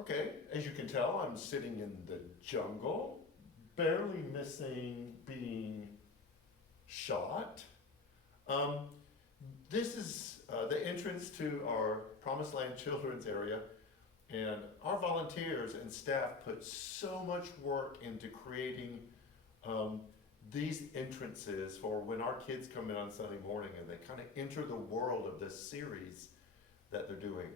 Okay, as you can tell, I'm sitting in the jungle, barely missing being shot. Um, this is the entrance to our Promised Land Children's Area, and our volunteers and staff put so much work into creating um, these entrances for when our kids come in on Sunday morning and they kind of enter the world of this series that they're doing.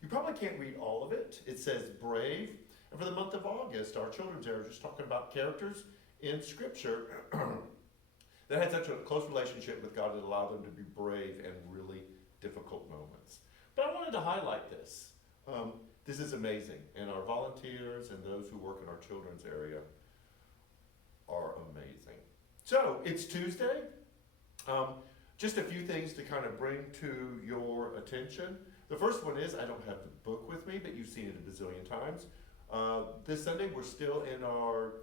You probably can't read all of it. It says brave. And for the month of August, our children's area is just talking about characters in Scripture that had such a close relationship with God that allowed them to be brave in really difficult moments. But I wanted to highlight this. This is amazing. And our volunteers and those who work in our children's area are amazing. So it's Tuesday. Just a few things to kind of bring to your attention. The first one is, I don't have the book with me, but you've seen it a bazillion times. This Sunday, we're still in our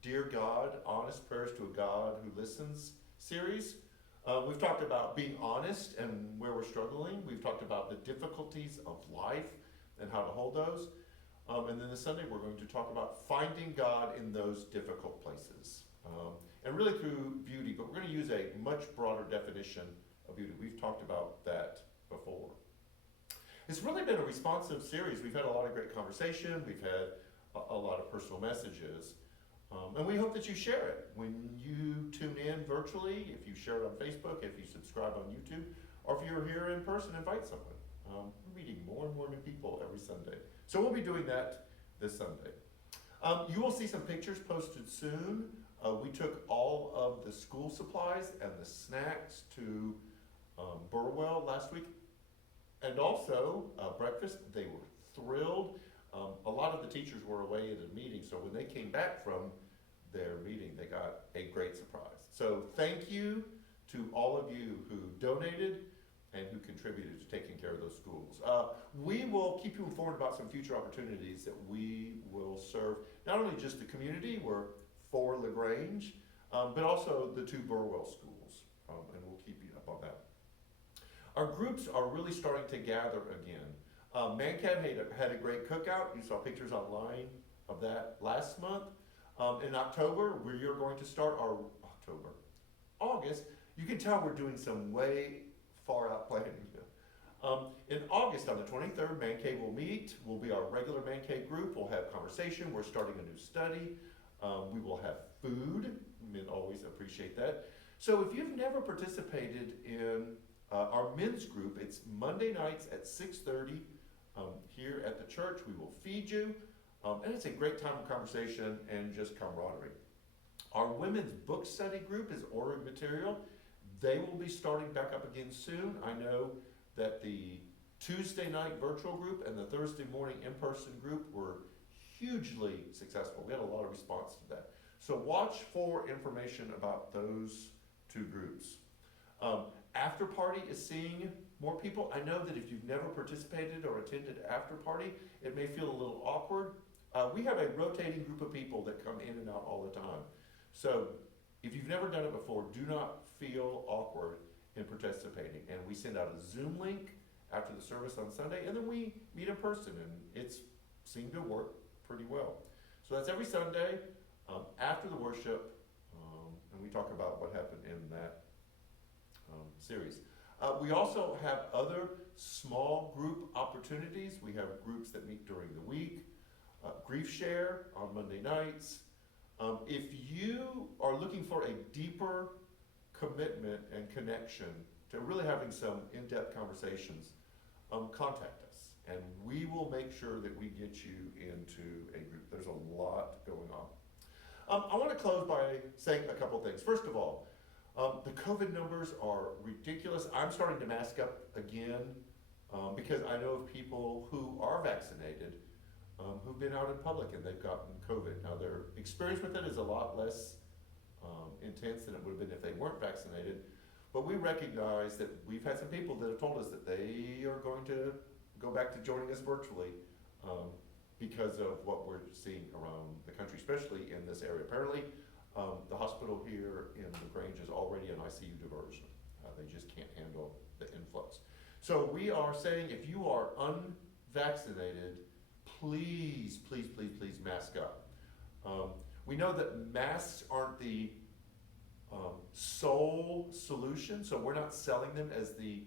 Dear God, Honest Prayers to a God Who Listens series. We've talked about being honest and where we're struggling. We've talked about the difficulties of life and how to hold those. And then this Sunday, we're going to talk about finding God in those difficult places. And really through beauty, but we're going to use a much broader definition of beauty. We've talked about that before. It's really been a responsive series. We've had a lot of great conversation. We've had a lot of personal messages. And we hope that you share it. When you tune in virtually, if you share it on Facebook, if you subscribe on YouTube, or if you're here in person, invite someone. We're meeting more and more new people every Sunday. So we'll be doing that this Sunday. You will see some pictures posted soon. We took all of the school supplies and the snacks to Burwell last week, and also breakfast. They were thrilled. A lot of the teachers were away at a meeting, so when they came back from their meeting, they got a great surprise. So thank you to all of you who donated and who contributed to taking care of those schools. We will keep you informed about some future opportunities that we will serve, not only just the community, we're for LaGrange, but also the two Burwell schools, and we'll keep you up on that. Our groups are really starting to gather again. ManCab had a great cookout. You saw pictures online of that last month. In October, we are going to start our August. You can tell we're doing some way far out planning. In August, on the 23rd, Man Cave will meet. We'll be our regular Man Cave group. We'll have conversation. We're starting a new study. We will have food. Men always appreciate that. So if you've never participated in our men's group, it's Monday nights at 6:30 here at the church. We will feed you. And it's a great time of conversation and just camaraderie. Our women's book study group is ordering material. They will be starting back up again soon. I know that the Tuesday night virtual group and the Thursday morning in-person group were hugely successful. We had a lot of response to that. So watch for information about those two groups. After Party is seeing more people. I know that if you've never participated or attended After Party, it may feel a little awkward. We have a rotating group of people that come in and out all the time. So if you've never done it before, do not feel awkward in participating. And we send out a Zoom link after the service on Sunday, and then we meet in person, and it's seemed to work pretty well. So that's every Sunday after the worship, and we talk about what happened in that series. We also have other small group opportunities. We have groups that meet during the week. Grief Share on Monday nights. If you are looking for a deeper commitment and connection to really having some in-depth conversations, contact us, and we will make sure that we get you into a group. There's a lot going on. I want to close by saying a couple things. First of all, the COVID numbers are ridiculous. I'm starting to mask up again because I know of people who are vaccinated who've been out in public and they've gotten COVID. Now their experience with it is a lot less intense than it would have been if they weren't vaccinated, but we recognize that we've had some people that have told us that they are going to go back to joining us virtually because of what we're seeing around the country, especially in this area. Apparently, the hospital here in LaGrange is already an ICU diversion. They just can't handle the influx. So we are saying if you are unvaccinated, please, please, please, please mask up. We know that masks aren't the sole solution, so we're not selling them as the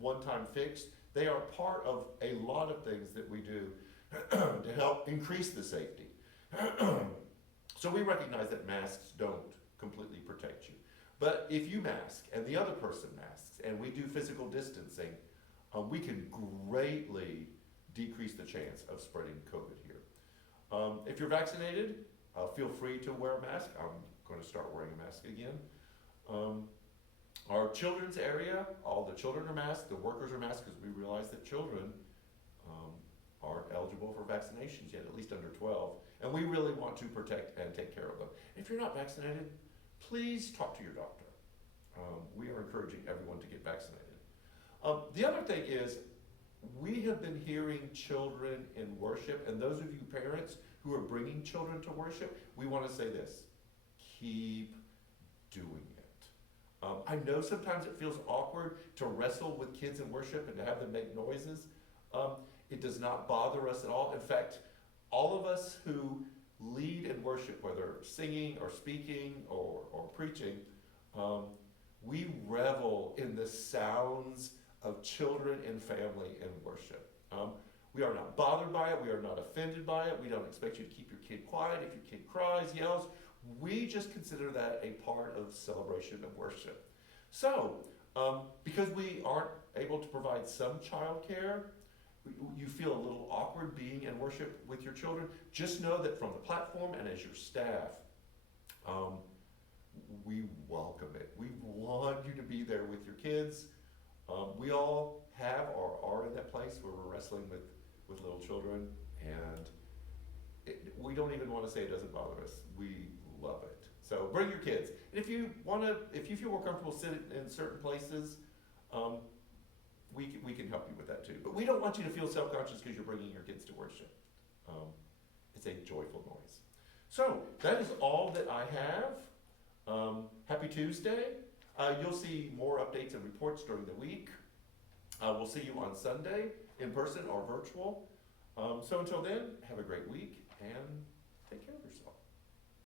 one-time fix. They are part of a lot of things that we do to help increase the safety. So we recognize that masks don't completely protect you. But if you mask and the other person masks and we do physical distancing, we can greatly decrease the chance of spreading COVID here. If you're vaccinated, feel free to wear a mask. I'm going to start wearing a mask again. Our children's area, all the children are masked, the workers are masked, because we realize that children aren't eligible for vaccinations yet, at least under 12. And we really want to protect and take care of them. If you're not vaccinated, please talk to your doctor. We are encouraging everyone to get vaccinated. The other thing is, we have been hearing children in worship, and those of you parents who are bringing children to worship, we want to say this: keep doing it. I know sometimes it feels awkward to wrestle with kids in worship and to have them make noises. It does not bother us at all. In fact, all of us who lead in worship, whether singing or speaking or preaching, we revel in the sounds of children and family in worship. We are not bothered by it. We are not offended by it. We don't expect you to keep your kid quiet. If your kid cries, yells, we just consider that a part of celebration of worship. So, because we aren't able to provide some child care, you feel a little awkward being in worship with your children, just know that from the platform and as your staff, we welcome it. We want you to be there with your kids. We all have or are in that place where we're wrestling with little children, and we don't even want to say it doesn't bother us. We love it. So bring your kids. And if you feel more comfortable sitting in certain places, we can help you with that too. But we don't want you to feel self-conscious because you're bringing your kids to worship. It's a joyful noise. So that is all that I have. Happy Tuesday. You'll see more updates and reports during the week. We'll see you on Sunday in person or virtual. So until then, have a great week and take care of yourself.